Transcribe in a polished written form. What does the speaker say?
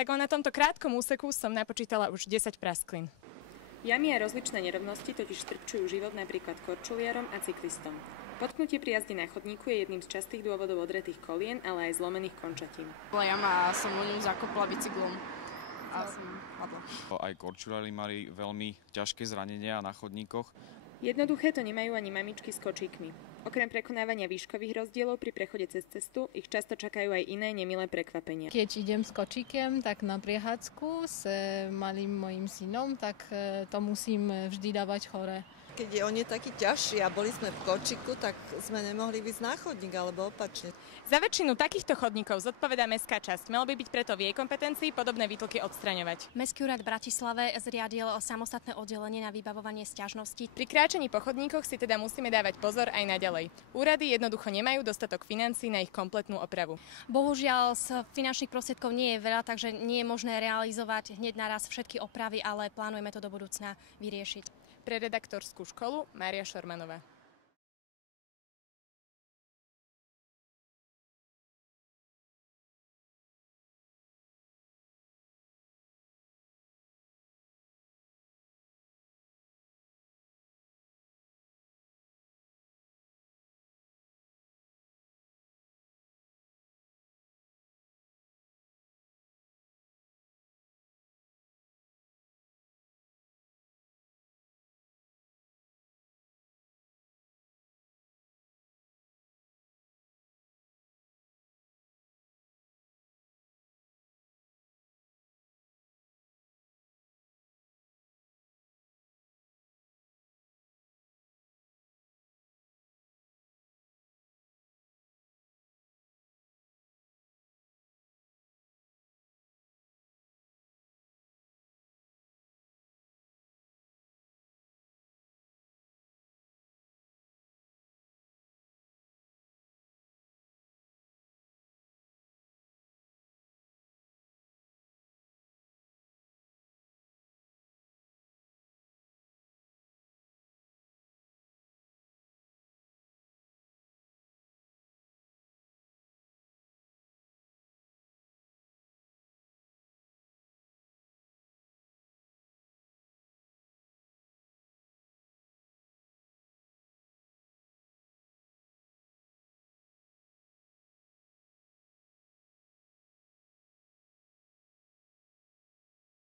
Tak len na tomto krátkom úseku som napočítala už 10 prasklín. Jamy a rozličné nerovnosti totiž strpčujú život napríklad korčuliarom a cyklistom. Potknutie pri jazde na chodníku je jedným z častých dôvodov odretých kolien, ale aj zlomených končatín. Bola jama a som o ňu zakopla bicyklom a som padla. Aj korčuliari mali veľmi ťažké zranenia na chodníkoch. Jednoduché to nemajú ani mamičky s kočíkmi. Okrem prekonávania výškových rozdielov pri prechode cez cestu ich často čakajú aj iné nemilé prekvapenia. Keď idem s kočíkem, tak na priehádzku s malým mojím synom, tak to musím vždy dávať hore. Keď je on taký ťažší a boli sme v kočiku, tak sme nemohli ísť na chodník, alebo opačne. Za väčšinu takýchto chodníkov zodpovedá mestská časť. Malo by byť preto v jej kompetencii podobné výtlaky odstraňovať. Mestský úrad v Bratislave zriadil samostatné oddelenie na vybavovanie sťažností. Pri kráčaní po chodníkoch si teda musíme dávať pozor aj naďalej. Úrady jednoducho nemajú dostatok financií na ich kompletnú opravu. Bohužiaľ z finančných prostriedkov nie je veľa, takže nie je možné realizovať hneď naraz všetky opravy, ale plánujeme to do budúcna vyriešiť. Pre redaktorskú školu Mária Šormanová.